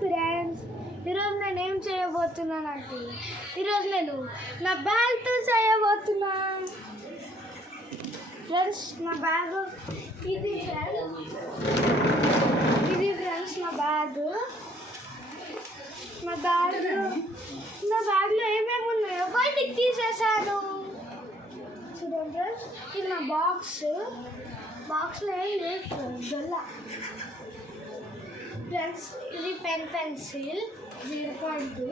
Friends, ఈరోజు నేను ఏం చేయబోతున్నానంటే ఈరోజు నేను నా బ్యాగ్తో చేయబోతున్నా. ఫ్రెండ్స్ నా బ్యాగ్ ఇది ఫ్రెండ్స్ నా బ్యాగ్లో ఏమేమి ఉన్నాయో బయటికి తీసేసాను. చూడండి ఫ్రెండ్స్, ఇది నా బాక్స్లో ఏం లేదు ఫ్రెండ్స్. ఫ్రెండ్స్ ఇది pencil 0.2,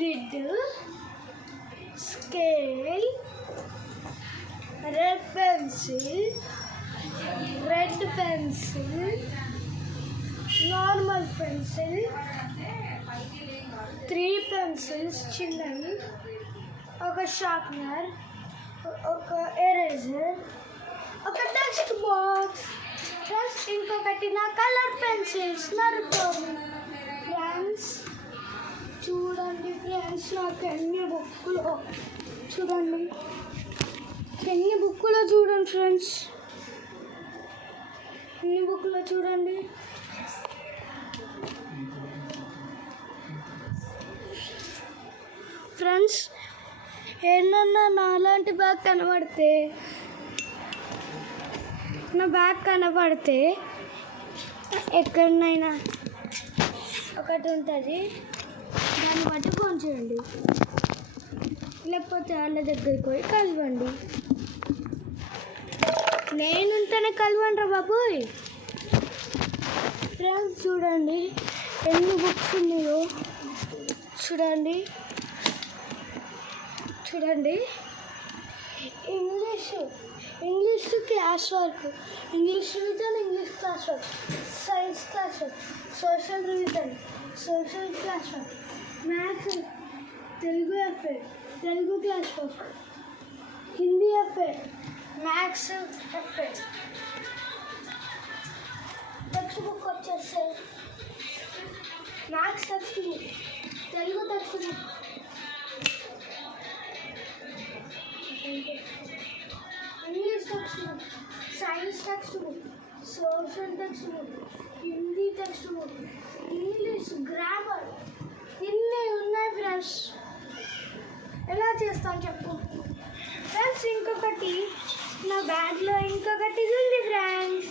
lid, scale, red pencil, normal pencil, 3 pencils చిన్నవి, ఒక షార్ప్నర్, ఒక ఎరేజర్, ఒక టెక్స్ట్ బాక్స్, ప్లస్ ఇంకొకటి నా కలర్ పెన్సిల్స్ నరుకోండి. ఫ్రెండ్స్ చూడండి ఫ్రెండ్స్, నాకు ఎన్ని బుక్కులో చూడండి ఫ్రెండ్స్, ఎన్ని బుక్కులో చూడండి. ఫ్రెండ్స్ ఏమన్నా నాలాంటి బ్యాగ్ కనబడితే ఎక్కడైనా ఒకటి ఉంటుంది, దాన్ని బట్టి ఫోన్ చేయండి, లేకపోతే వాళ్ళ దగ్గరికి పోయి కలవండి. నేనుంటేనే కలవండి బాబోయ్. ఫ్రెండ్స్ చూడండి ఎన్ని బుక్స్ ఉన్నాయో చూడండి. English class work, English revision, English class work, science class work, social revision, social class work, maths, Telugu FA, Telugu class work, Hindi FA, maths FA. Text book వచ్చేస్తే maths text book, Telugu text book, English text book, science text book, social text book, Hindi text book, English grammar, ఇన్ని ఉన్నాయి friends. ఎలా చేస్తాను చెప్పు friends. ఇంకొకటి నా బ్యాగ్లో ఇంకొకటి ఉంది ఫ్రెండ్స్,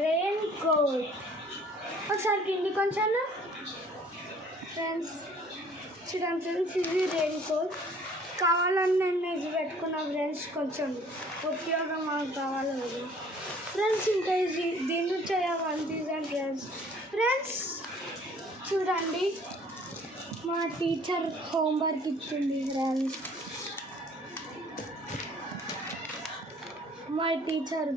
రెయిన్ కోట్. ఒకసారి కింది కొంచెం ఫ్రెండ్స్ చూడండి ఫ్రెండ్స్, ఇది రెయిన్ కోట్. కావాలని నేను ఇది పెట్టుకున్నా ఫ్రెండ్స్, కొంచెం ఉపయోగం మాకు కావాలి కదా ఫ్రెండ్స్. ఇంకా ఇది దీన్ని చేయమని ఫ్రెండ్స్ చూడండి, మా టీచర్ హోంవర్క్ ఇచ్చింది ఫ్రెండ్స్. మా టీచర్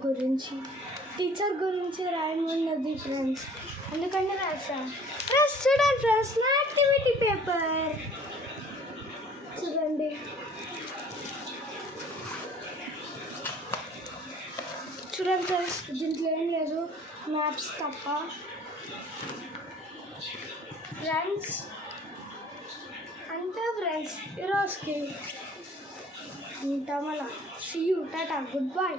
గురించి రాయమన్నది ఫ్రెండ్స్, అందుకని రాసాం ఫ్రెండ్స్. చూడండి ఫ్రెండ్స్ నా యాక్టివిటీ పేపర్ చూడండి. ఫ్రెండ్స్ దీంట్లో ఏం లేదు, మ్యాప్స్ తప్ప. ఫ్రెండ్స్ అంతే ఫ్రెండ్స్, ఈరోజుకి ఉంటాం. అలా see you, tata, good by.